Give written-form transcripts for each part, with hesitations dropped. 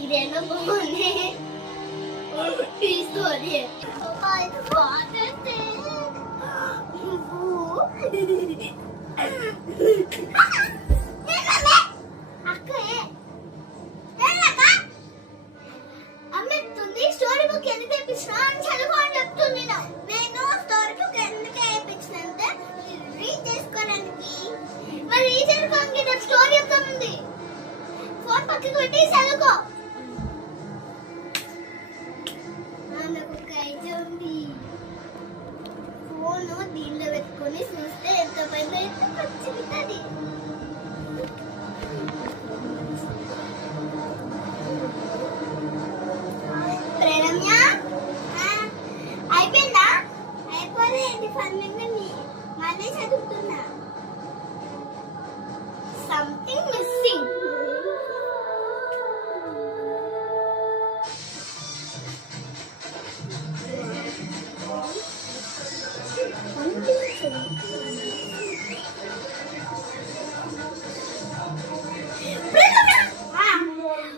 ఇదేనా బాగుంది story story book ఎందుకు వేయించిన చదువుకోని చెప్తుంది నేను స్టోరీ బుక్ ఎందుకు వేయించిన అంటే రీడ్ చేసుకోవడానికి మరి రీడ్ చేసుకోవడానికి నాకు స్టోరీ చెప్తానుంది ఫోన్ పక్కకి పెట్టి చదువుకో నాకు ఒక ఐడియా ఉంది ఫోన్ దీనిలో పెట్టుకొని చూస్తే ఎంత పైన ఎంత పచ్చిగుంటది అయిపోయిందా అయిపోయింది ఫన్నింగ్ మళ్ళీ చదువుతున్నా సంథింగ్ మిస్సింగ్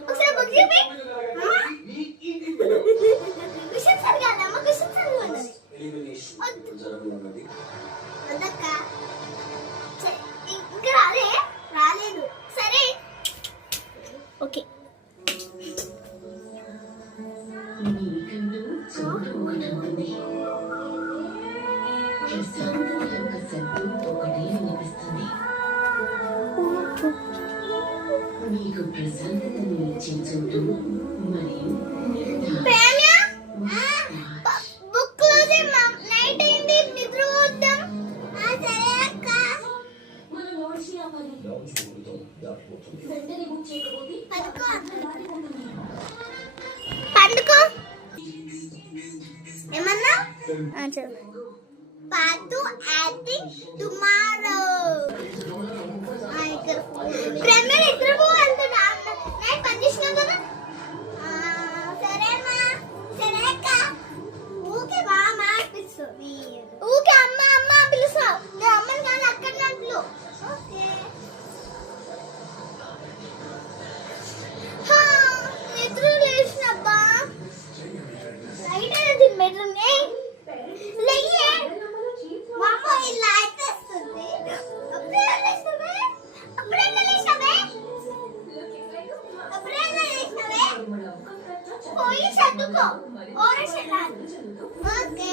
ఒకసారి బుక్ చూపి రాలేదు సరే ఓకే మీకు ప్రశాంతతను ఇచ్చే చోటు మరియు పండుకో ఏమన్నా పాటు యాక్టింగ్ టుమారో ప్రేమలో ఇద్దరు పోవాలంటున్నా నైట్ పని చేసినావు కదా సరేమ్మా సరే అక్క ఊకే బామ్మ పిలుస్తుంది ఊకే అమ్మ అమ్మ పిలుస్తావు నేను అమ్మని కానీ అక్కడ నట్లు ఓకే నిద్ర లేచినబ్బా లైట్ అనేది బెడ్రూమ్ లెయ్యే మా అమ్మ ఇలా అయితేస్తుంది అప్పుడే లేచినవే అప్పుడే లేచినవే అప్పుడే లేచినవే పోయి చదువుకో ఓరస్ ఓకే